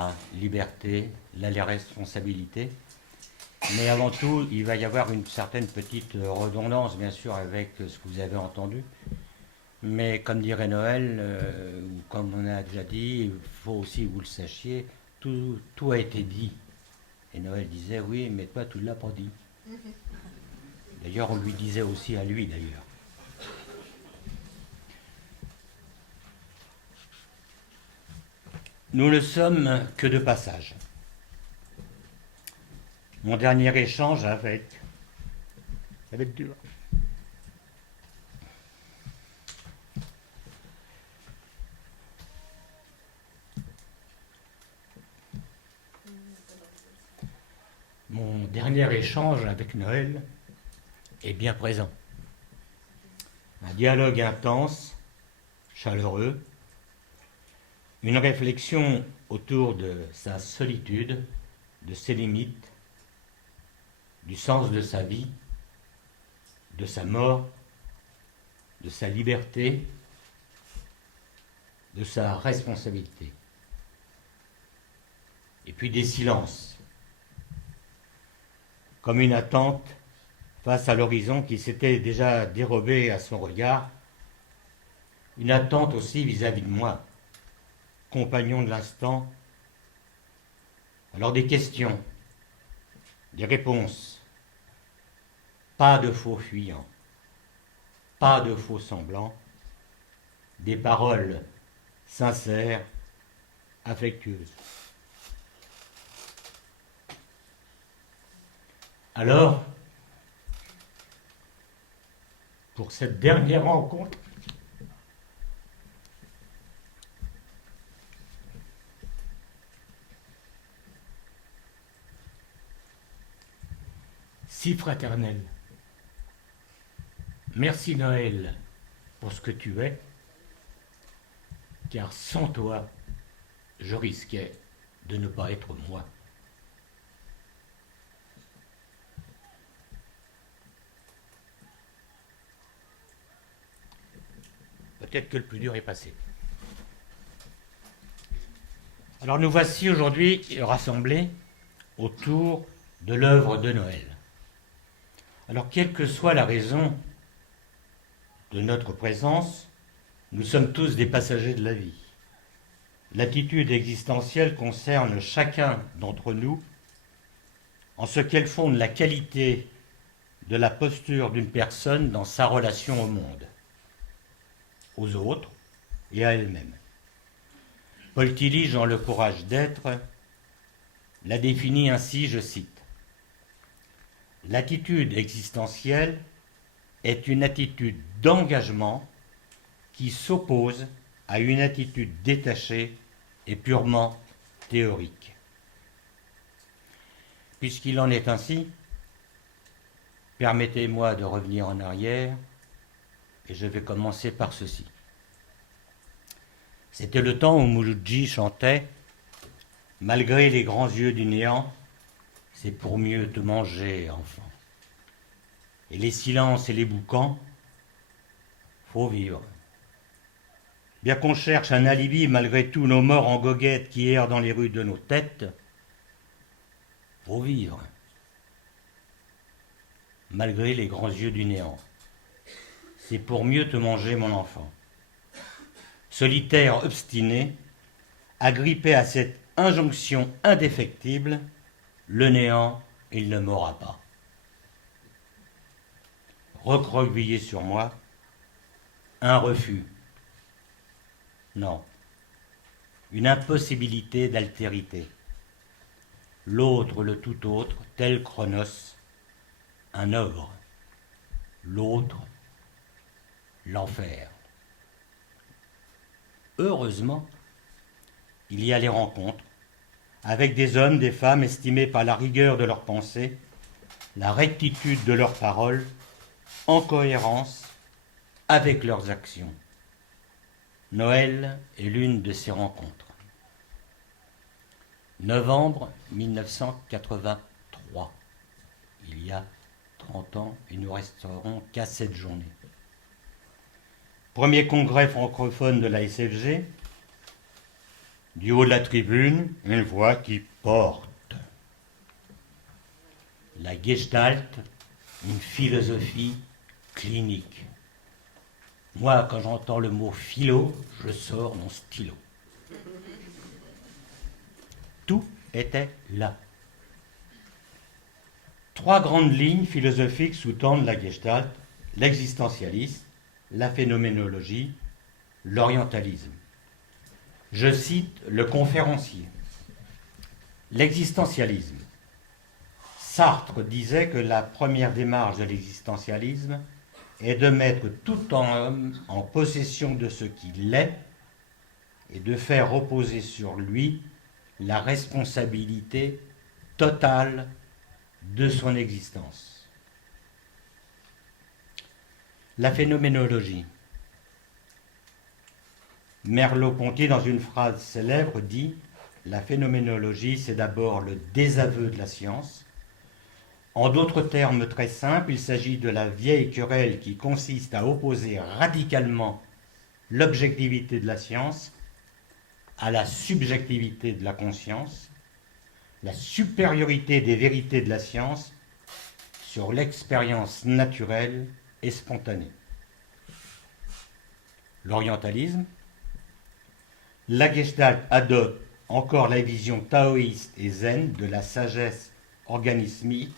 la liberté, la responsabilité. Mais avant tout, il va y avoir une certaine petite redondance, bien sûr, avec ce que vous avez entendu. Mais comme dirait Noël, ou comme on a déjà dit, il faut aussi que vous le sachiez, tout a été dit. Et Noël disait, oui, mais toi, tu ne l'as pas dit. D'ailleurs, on lui disait aussi à lui, d'ailleurs. Nous ne sommes que de passage. Mon dernier échange avec... Ça va être dur. Mon dernier échange avec Noël est bien présent. Un dialogue intense, chaleureux, une réflexion autour de sa solitude, de ses limites, du sens de sa vie, de sa mort, de sa liberté, de sa responsabilité. Et puis des silences, comme une attente face à l'horizon qui s'était déjà dérobé à son regard, une attente aussi vis-à-vis de moi, compagnon de l'instant. Alors des questions, des réponses, pas de faux fuyants, pas de faux semblants, des paroles sincères, affectueuses. Alors, pour cette dernière rencontre, si fraternelle, merci Noël pour ce que tu es, car sans toi, je risquais de ne pas être moi. Peut-être que le plus dur est passé. Alors nous voici aujourd'hui rassemblés autour de l'œuvre de Noël. Alors quelle que soit la raison de notre présence, nous sommes tous des passagers de la vie. L'attitude existentielle concerne chacun d'entre nous en ce qu'elle fonde la qualité de la posture d'une personne dans sa relation au monde, aux autres et à elle-même. Paul Tillich, dans Le courage d'être, la définit ainsi, je cite, « L'attitude existentielle est une attitude d'engagement qui s'oppose à une attitude détachée et purement théorique. » Puisqu'il en est ainsi, permettez-moi de revenir en arrière et je vais commencer par ceci. C'était le temps où Mouloudji chantait « Malgré les grands yeux du néant, c'est pour mieux te manger, enfant. Et les silences et les boucans, faut vivre. Bien qu'on cherche un alibi malgré tous nos morts en goguette qui errent dans les rues de nos têtes, faut vivre. Malgré les grands yeux du néant, c'est pour mieux te manger, mon enfant. Solitaire, obstiné, agrippé à cette injonction indéfectible, le néant, il ne m'aura pas. Recroquevillé sur moi, un refus. Non, une impossibilité d'altérité. L'autre, le tout autre, tel Chronos, un ogre. L'autre, l'enfer. Heureusement, il y a les rencontres, avec des hommes, des femmes estimés par la rigueur de leurs pensées, la rectitude de leurs paroles, en cohérence avec leurs actions. Noël est l'une de ces rencontres. Novembre 1983. Il y a 30 ans, et nous resterons qu'à cette journée. Premier congrès francophone de la SFG, Du haut de la tribune, une voix qui porte. La Gestalt, une philosophie clinique. Moi, quand j'entends le mot philo, je sors mon stylo. Tout était là. 3 grandes lignes philosophiques sous-tendent la Gestalt: l'existentialisme, la phénoménologie, l'orientalisme. Je cite le conférencier. L'existentialisme. Sartre disait que la première démarche de l'existentialisme est de mettre tout homme en possession de ce qu'il est et de faire reposer sur lui la responsabilité totale de son existence. La phénoménologie. Merleau-Ponty, dans une phrase célèbre, dit « La phénoménologie, c'est d'abord le désaveu de la science. En d'autres termes très simples, il s'agit de la vieille querelle qui consiste à opposer radicalement l'objectivité de la science à la subjectivité de la conscience, la supériorité des vérités de la science sur l'expérience naturelle et spontanée. » L'orientalisme. La Gestalt adopte encore la vision taoïste et zen de la sagesse organismique,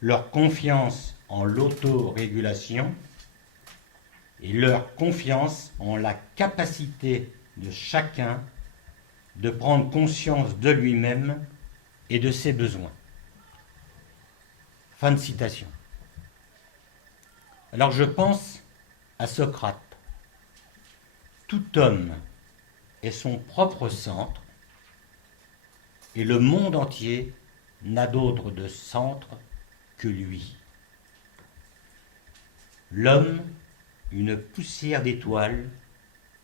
leur confiance en l'autorégulation et leur confiance en la capacité de chacun de prendre conscience de lui-même et de ses besoins. Fin de citation. Alors je pense à Socrate. Tout homme est son propre centre et le monde entier n'a d'autre de centre que lui. L'homme, une poussière d'étoiles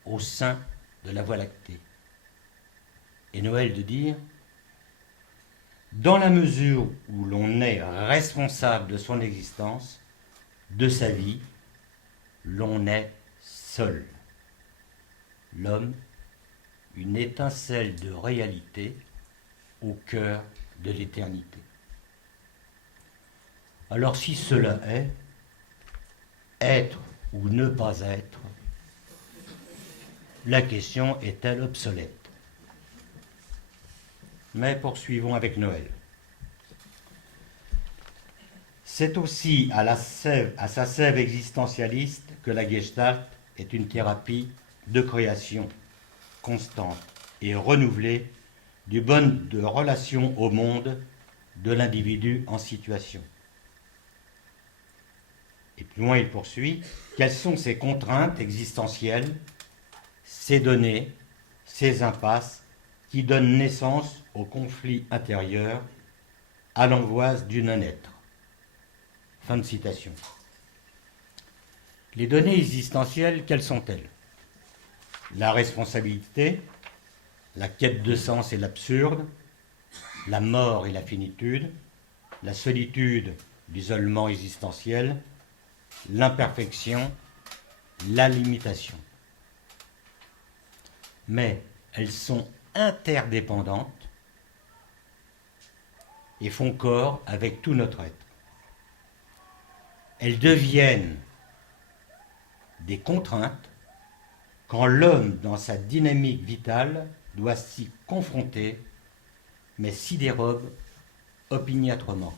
au sein de la Voie lactée. Et Noël de dire, dans la mesure où l'on est responsable de son existence, de sa vie, l'on est seul. L'homme, une étincelle de réalité au cœur de l'éternité. Alors si cela est, être ou ne pas être, la question est-elle obsolète? Mais poursuivons avec Noël. C'est aussi à sa sève existentialiste que la Gestalt est une thérapie de création constante et renouvelée du mode de relation au monde de l'individu en situation. Et plus loin, il poursuit, quelles sont ces contraintes existentielles, ces données, ces impasses qui donnent naissance au conflit intérieur, à l'angoisse du non-être. Fin de citation. Les données existentielles, quelles sont-elles? La responsabilité, la quête de sens et l'absurde, la mort et la finitude, la solitude, l'isolement existentiel, l'imperfection, la limitation. Mais elles sont interdépendantes et font corps avec tout notre être. Elles deviennent des contraintes quand l'homme, dans sa dynamique vitale, doit s'y confronter, mais s'y dérobe opiniâtrement.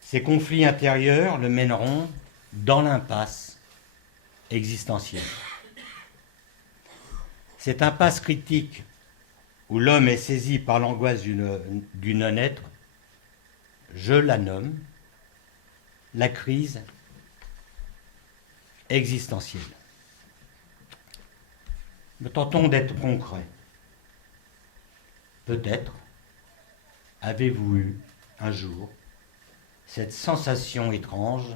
Ces conflits intérieurs le mèneront dans l'impasse existentielle. Cette impasse critique où l'homme est saisi par l'angoisse du non-être, je la nomme la crise existentielle. Mais tentons d'être concrets. Peut-être avez-vous eu un jour cette sensation étrange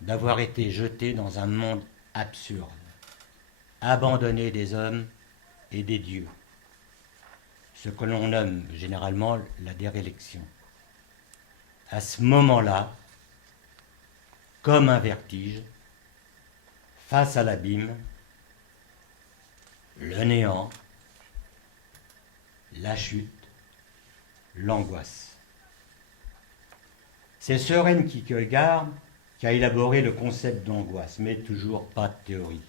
d'avoir été jeté dans un monde absurde, abandonné des hommes et des dieux, ce que l'on nomme généralement la déréliction. À ce moment-là, comme un vertige, face à l'abîme, le néant, la chute, l'angoisse. C'est Søren Kierkegaard qui a élaboré le concept d'angoisse, mais toujours pas de théorie.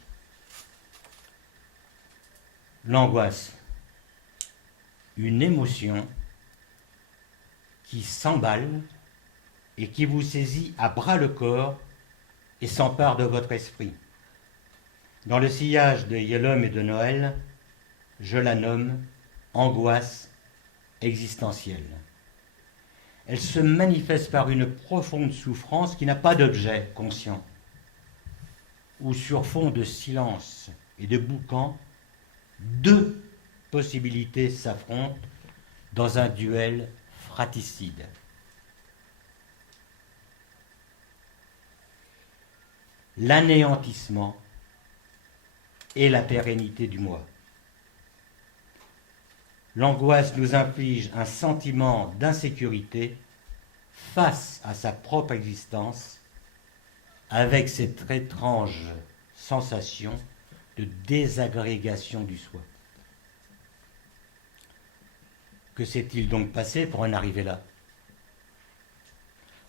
L'angoisse, une émotion qui s'emballe et qui vous saisit à bras le corps et s'empare de votre esprit. Dans le sillage de Yelloum et de Noël, je la nomme angoisse existentielle. Elle se manifeste par une profonde souffrance qui n'a pas d'objet conscient, où sur fond de silence et de boucan, deux possibilités s'affrontent dans un duel fratricide. L'anéantissement et la pérennité du moi. L'angoisse nous inflige un sentiment d'insécurité face à sa propre existence, avec cette étrange sensation de désagrégation du soi. Que s'est-il donc passé pour en arriver là?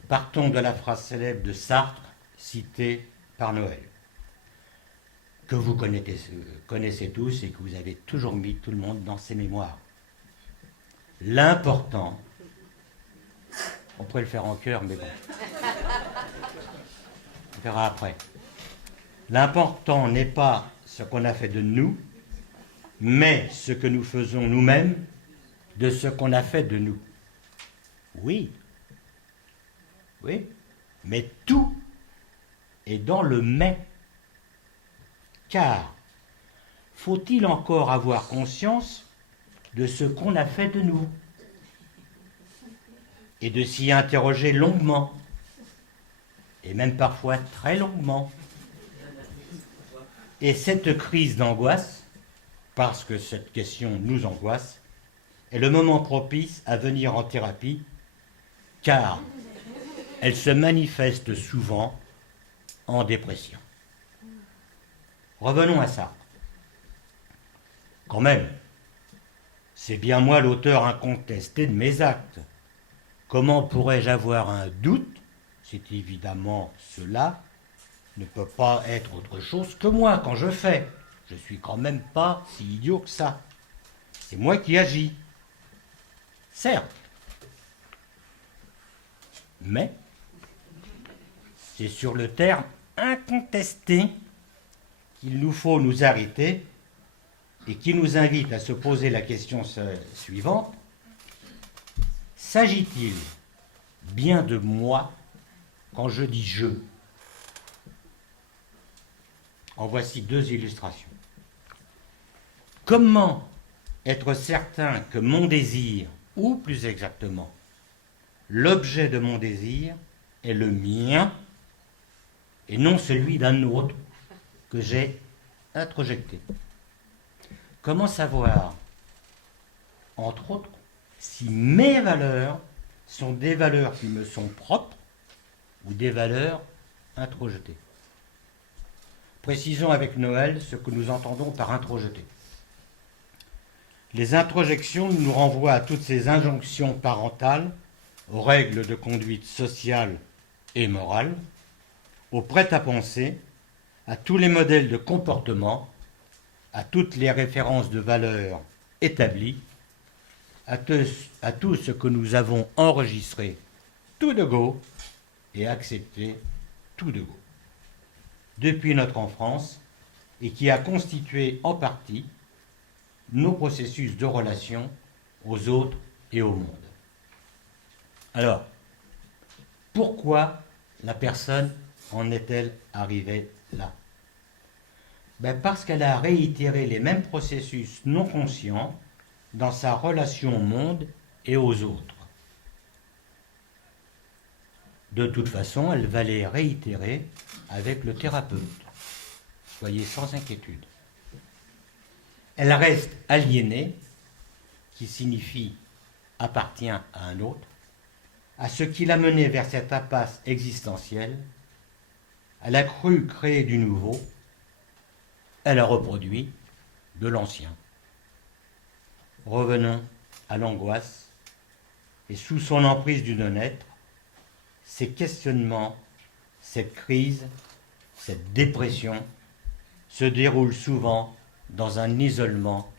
Partons de la phrase célèbre de Sartre, citée par Noël, que vous connaissez tous et que vous avez toujours mis tout le monde dans ses mémoires. L'important, on pourrait le faire en chœur, mais bon, on verra après. L'important n'est pas ce qu'on a fait de nous, mais ce que nous faisons nous-mêmes de ce qu'on a fait de nous. Oui, mais tout est dans le mais. Car faut-il encore avoir conscience de ce qu'on a fait de nous et de s'y interroger longuement, et même parfois très longuement. Et cette crise d'angoisse, parce que cette question nous angoisse, est le moment propice à venir en thérapie, car elle se manifeste souvent en dépression. Revenons à Sartre. Quand même, c'est bien moi l'auteur incontesté de mes actes. Comment pourrais-je avoir un doute? C'est évidemment cela ne peut pas être autre chose que moi quand je fais. Je suis quand même pas si idiot que ça. C'est moi qui agis. Certes. Mais c'est sur le terme incontesté qu'il nous faut nous arrêter et qui nous invite à se poser la question suivante. S'agit-il bien de moi quand je dis je? En voici deux illustrations. Comment être certain que mon désir, ou plus exactement, l'objet de mon désir est le mien et non celui d'un autre que j'ai introjecté? Comment savoir, entre autres, si mes valeurs sont des valeurs qui me sont propres ou des valeurs introjetées? Précisons avec Noël ce que nous entendons par introjeter. Les introjections nous renvoient à toutes ces injonctions parentales, aux règles de conduite sociale et morale, au prêt-à-penser, à tous les modèles de comportement, à toutes les références de valeurs établies, à tout ce que nous avons enregistré tout de go et accepté tout de go depuis notre enfance et qui a constitué en partie nos processus de relation aux autres et au monde. Alors, pourquoi la personne en est-elle arrivée là? Parce qu'elle a réitéré les mêmes processus non conscients dans sa relation au monde et aux autres. De toute façon, elle va les réitérer avec le thérapeute. Soyez sans inquiétude. Elle reste aliénée, qui signifie appartient à un autre, à ce qui l'a menée vers cette impasse existentielle. Elle a cru créer du nouveau. Elle a reproduit de l'ancien. Revenons à l'angoisse, et sous son emprise du non-être, ces questionnements, cette crise, cette dépression se déroulent souvent dans un isolement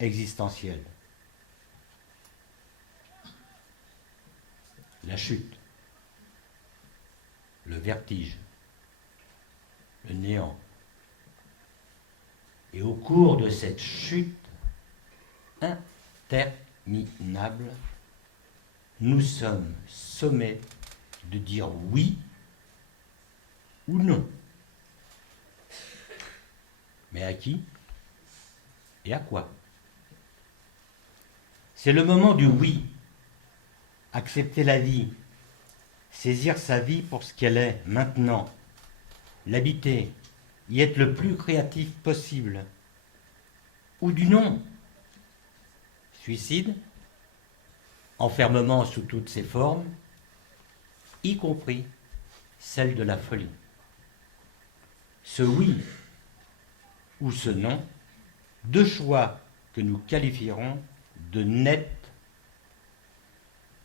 existentiel. La chute, le vertige, le néant. Et au cours de cette chute interminable, nous sommes sommés de dire oui ou non. Mais à qui et à quoi? C'est le moment du oui. Accepter la vie, saisir sa vie pour ce qu'elle est maintenant, l'habiter, y être le plus créatif possible. Ou du non. Suicide, enfermement sous toutes ses formes, y compris celle de la folie. Ce oui ou ce non, deux choix que nous qualifierons de nets,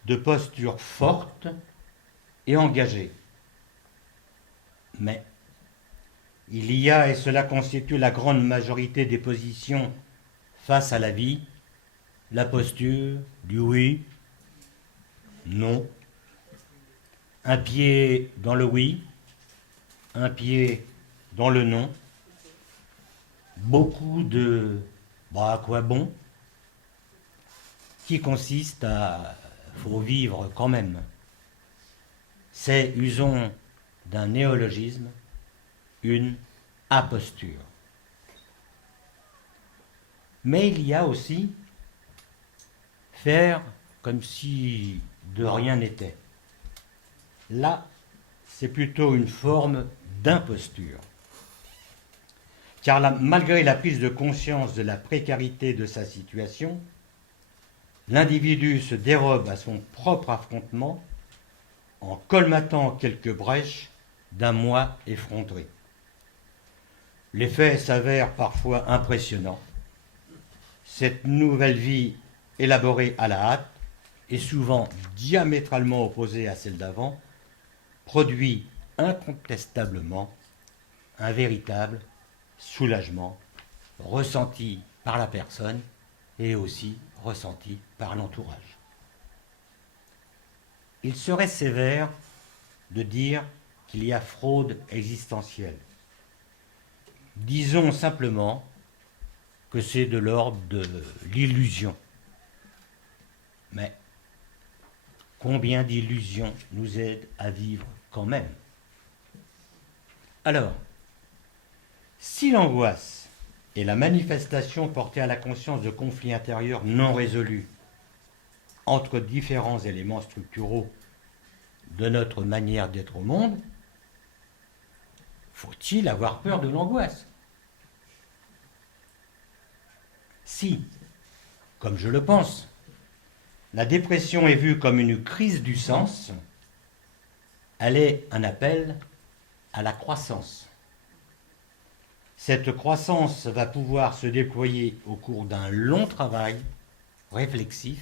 de posture forte et engagée. Mais il y a, et cela constitue la grande majorité des positions face à la vie, la posture du oui, non, un pied dans le oui, un pied dans le non, beaucoup de bah à quoi bon, qui consiste à faut vivre quand même. C'est, usons d'un néologisme, une aposture. Mais il y a aussi faire comme si de rien n'était. Là, c'est plutôt une forme d'imposture. Car là, malgré la prise de conscience de la précarité de sa situation, l'individu se dérobe à son propre affrontement en colmatant quelques brèches d'un moi effronté. L'effet s'avère parfois impressionnant. Cette nouvelle vie élaborée à la hâte et souvent diamétralement opposée à celle d'avant produit incontestablement un véritable soulagement ressenti par la personne et aussi ressenti par l'entourage. Il serait sévère de dire qu'il y a fraude existentielle. Disons simplement que c'est de l'ordre de l'illusion. Mais combien d'illusions nous aident à vivre quand même? Alors, si l'angoisse est la manifestation portée à la conscience de conflits intérieurs non résolus entre différents éléments structuraux de notre manière d'être au monde, faut-il avoir peur de l'angoisse? Si, comme je le pense, la dépression est vue comme une crise du sens, elle est un appel à la croissance. Cette croissance va pouvoir se déployer au cours d'un long travail réflexif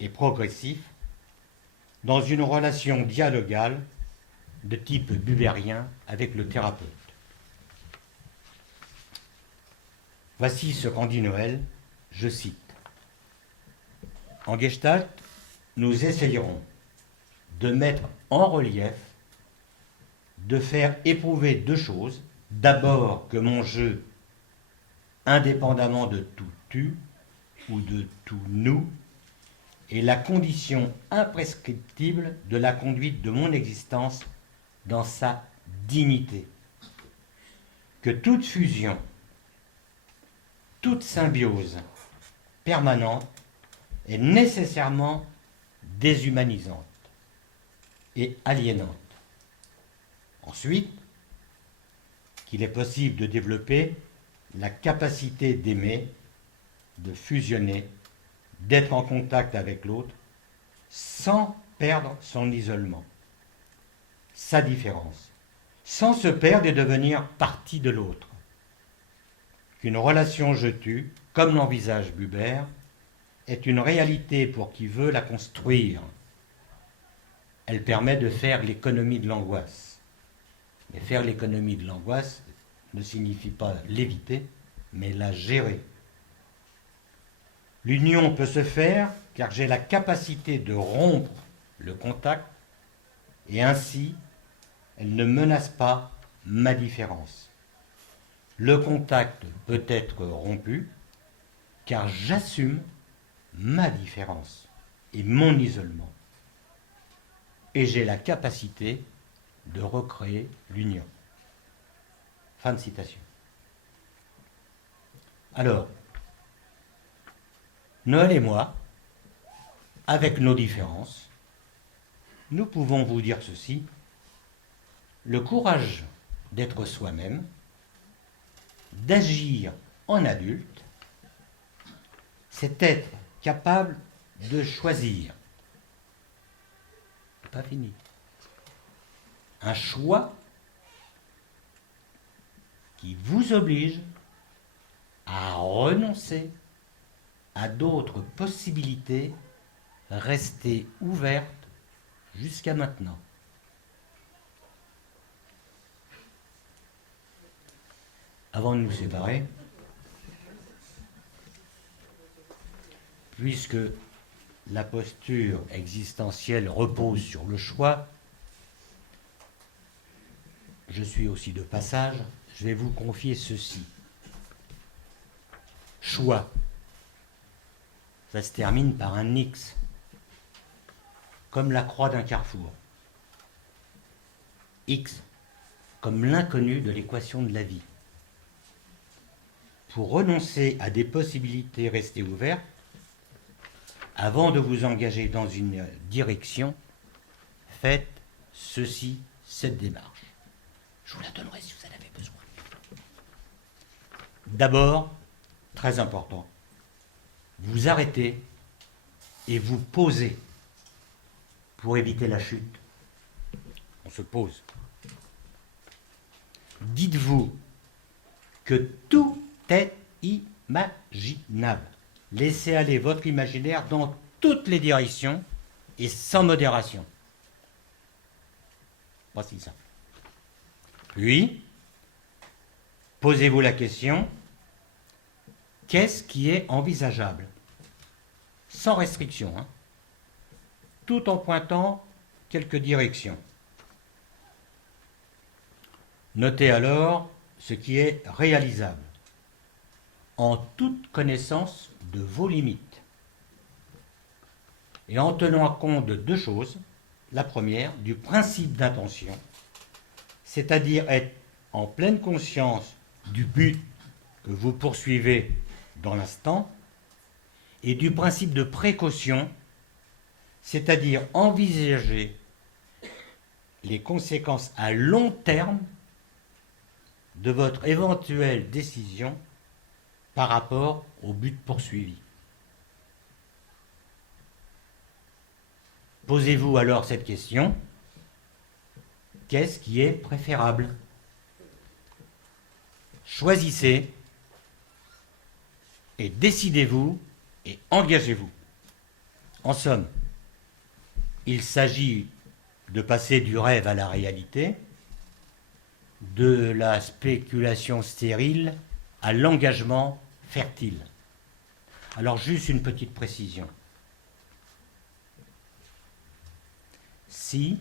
et progressif dans une relation dialogale de type buberien avec le thérapeute. Voici ce qu'en dit Noël, je cite. En Gestalt, nous essayerons de mettre en relief, de faire éprouver deux choses. D'abord que mon jeu, indépendamment de tout tu ou de tout nous, est la condition imprescriptible de la conduite de mon existence dans sa dignité. Que toute fusion, toute symbiose permanente est nécessairement déshumanisante et aliénante. Ensuite, qu'il est possible de développer la capacité d'aimer, de fusionner, d'être en contact avec l'autre, sans perdre son isolement, sa différence, sans se perdre et devenir partie de l'autre. qu'une relation je tue, comme l'envisage Buber, est une réalité pour qui veut la construire. Elle permet de faire l'économie de l'angoisse. Mais faire l'économie de l'angoisse ne signifie pas l'éviter, mais la gérer. L'union peut se faire car j'ai la capacité de rompre le contact et ainsi elle ne menace pas ma différence. Le contact peut être rompu car j'assume ma différence et mon isolement. Et j'ai la capacité de recréer l'union. Fin de citation. Alors, Noël et moi, avec nos différences, nous pouvons vous dire ceci: le courage d'être soi-même, d'agir en adulte, c'est être capable de choisir. C'est pas fini. Un choix qui vous oblige à renoncer à d'autres possibilités restées ouvertes jusqu'à maintenant. Avant de nous séparer, puisque la posture existentielle repose sur le choix, je suis aussi de passage, je vais vous confier ceci. Choix. Ça se termine par un X, comme la croix d'un carrefour. X, comme l'inconnu de l'équation de la vie. Pour renoncer à des possibilités restées ouvertes, avant de vous engager dans une direction, faites cette démarche. Je vous la donnerai si vous en avez besoin. D'abord, très important, vous arrêtez et vous posez pour éviter la chute. On se pose. Dites-vous que tout est imaginable. Laissez aller votre imaginaire dans toutes les directions et sans modération. Voici ça. Puis, posez-vous la question, qu'est-ce qui est envisageable? Sans restriction, hein, tout en pointant quelques directions. Notez alors ce qui est réalisable, en toute connaissance de vos limites, et en tenant compte de deux choses. La première, du principe d'intention, c'est-à-dire être en pleine conscience du but que vous poursuivez dans l'instant, et du principe de précaution, c'est-à-dire envisager les conséquences à long terme de votre éventuelle décision par rapport au but poursuivi. Posez-vous alors cette question: qu'est-ce qui est préférable? Choisissez et décidez-vous et engagez-vous. En somme, il s'agit de passer du rêve à la réalité, de la spéculation stérile à l'engagement fertile. Alors juste une petite précision. Si,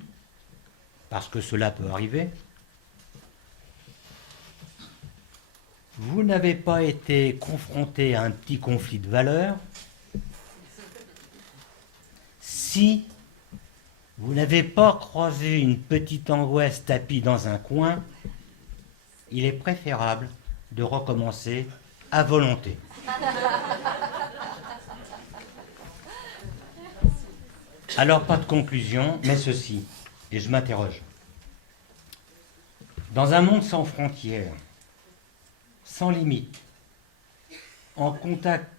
parce que cela peut arriver, vous n'avez pas été confronté à un petit conflit de valeurs, si vous n'avez pas croisé une petite angoisse tapie dans un coin, il est préférable de recommencer à volonté. Alors, pas de conclusion, mais ceci, et je m'interroge. Dans un monde sans frontières, sans limite, en contact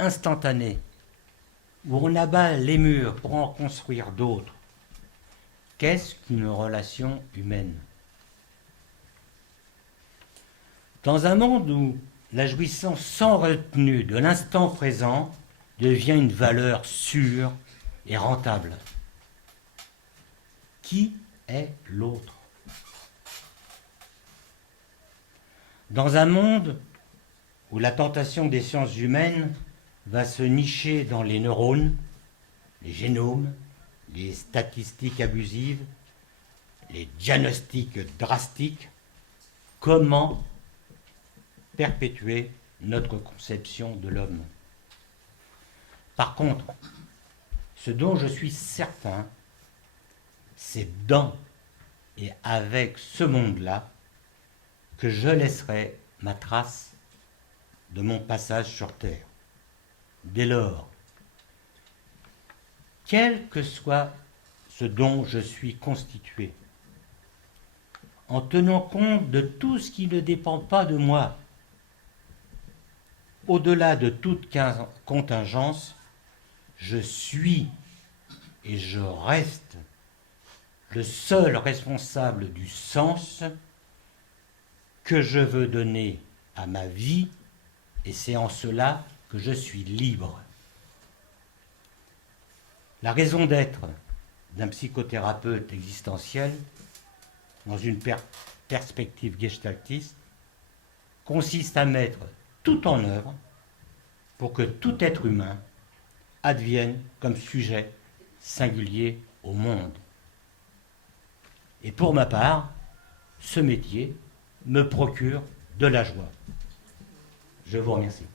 instantané, où on abat les murs pour en construire d'autres, qu'est-ce qu'une relation humaine? Dans un monde où la jouissance sans retenue de l'instant présent devient une valeur sûre et rentable. Qui est l'autre? Dans un monde où la tentation des sciences humaines va se nicher dans les neurones, les génomes, les statistiques abusives, les diagnostics drastiques, comment perpétuer notre conception de l'homme? Par contre, ce dont je suis certain, c'est dans et avec ce monde-là que je laisserai ma trace de mon passage sur Terre. Dès lors, quel que soit ce dont je suis constitué, en tenant compte de tout ce qui ne dépend pas de moi, au-delà de toute contingence, je suis et je reste le seul responsable du sens que je veux donner à ma vie, et c'est en cela que je suis libre. La raison d'être d'un psychothérapeute existentiel, dans une perspective gestaltiste, consiste à mettre tout en œuvre pour que tout être humain advienne comme sujet singulier au monde. Et pour ma part, ce métier me procure de la joie. Je vous remercie.